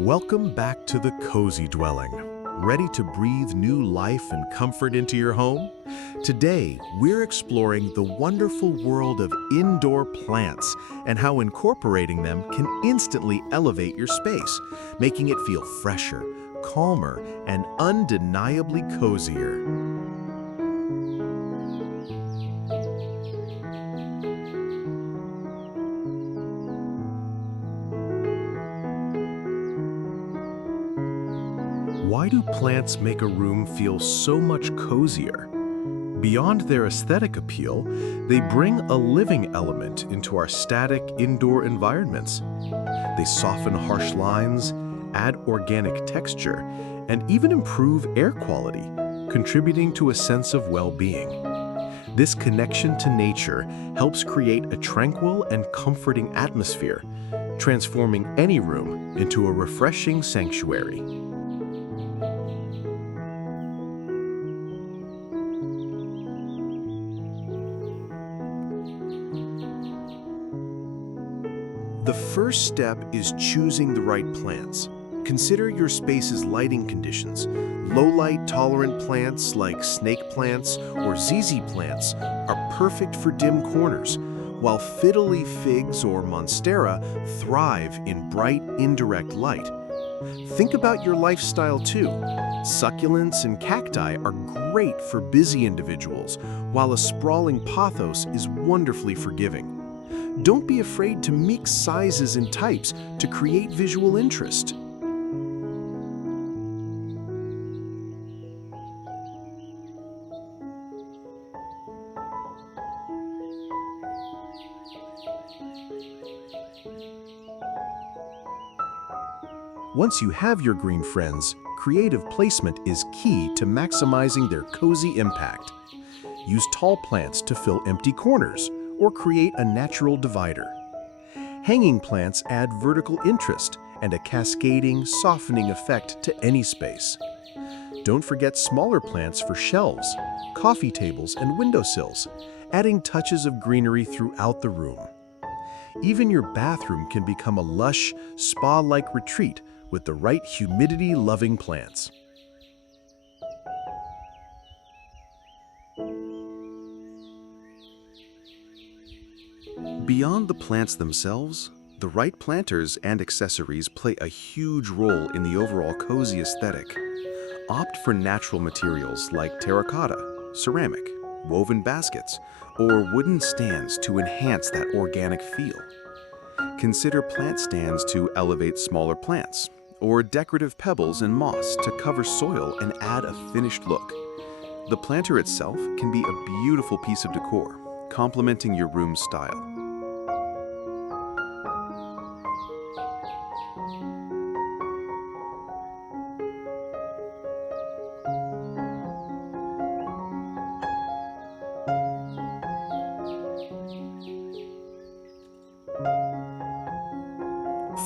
Welcome back to the Cozy Dwelling. Ready to breathe new life and comfort into your home? Today, we're exploring the wonderful world of indoor plants and how incorporating them can instantly elevate your space, making it feel fresher, calmer, and undeniably cozier. Why do plants make a room feel so much cozier? Beyond their aesthetic appeal, they bring a living element into our static indoor environments. They soften harsh lines, add organic texture, and even improve air quality, contributing to a sense of well-being. This connection to nature helps create a tranquil and comforting atmosphere, transforming any room into a refreshing sanctuary. The first step is choosing the right plants. Consider your space's lighting conditions. Low-light tolerant plants like snake plants or ZZ plants are perfect for dim corners, while fiddly figs or monstera thrive in bright, indirect light. Think about your lifestyle too. Succulents and cacti are great for busy individuals, while a sprawling pothos is wonderfully forgiving. Don't be afraid to mix sizes and types to create visual interest. Once you have your green friends, creative placement is key to maximizing their cozy impact. Use tall plants to fill empty corners or create a natural divider. Hanging plants add vertical interest and a cascading, softening effect to any space. Don't forget smaller plants for shelves, coffee tables, and windowsills, adding touches of greenery throughout the room. Even your bathroom can become a lush, spa-like retreat with the right humidity-loving plants. Beyond the plants themselves, the right planters and accessories play a huge role in the overall cozy aesthetic. Opt for natural materials like terracotta, ceramic, woven baskets, or wooden stands to enhance that organic feel. Consider plant stands to elevate smaller plants, or decorative pebbles and moss to cover soil and add a finished look. The planter itself can be a beautiful piece of decor, complementing your room's style.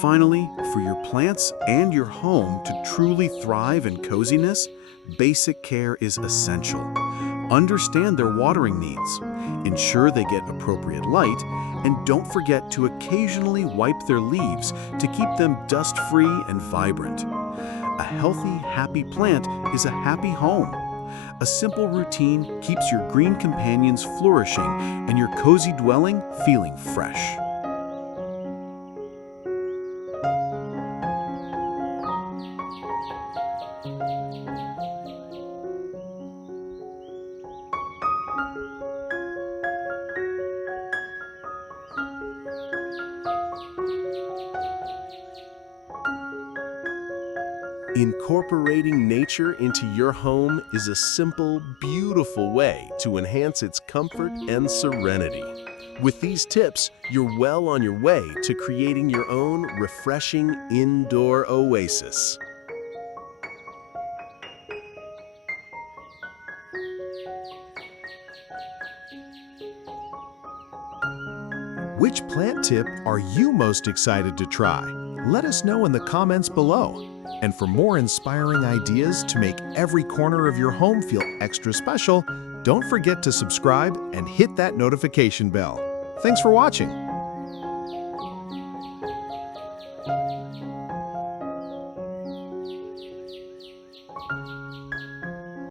Finally, for your plants and your home to truly thrive in coziness, basic care is essential. Understand their watering needs, ensure they get appropriate light, and don't forget to occasionally wipe their leaves to keep them dust-free and vibrant. A healthy, happy plant is a happy home. A simple routine keeps your green companions flourishing and your cozy dwelling feeling fresh. Incorporating nature into your home is a simple, beautiful way to enhance its comfort and serenity. With these tips, you're well on your way to creating your own refreshing indoor oasis. Which plant tip are you most excited to try? Let us know in the comments below. And for more inspiring ideas to make every corner of your home feel extra special, don't forget to subscribe and hit that notification bell. Thanks for watching.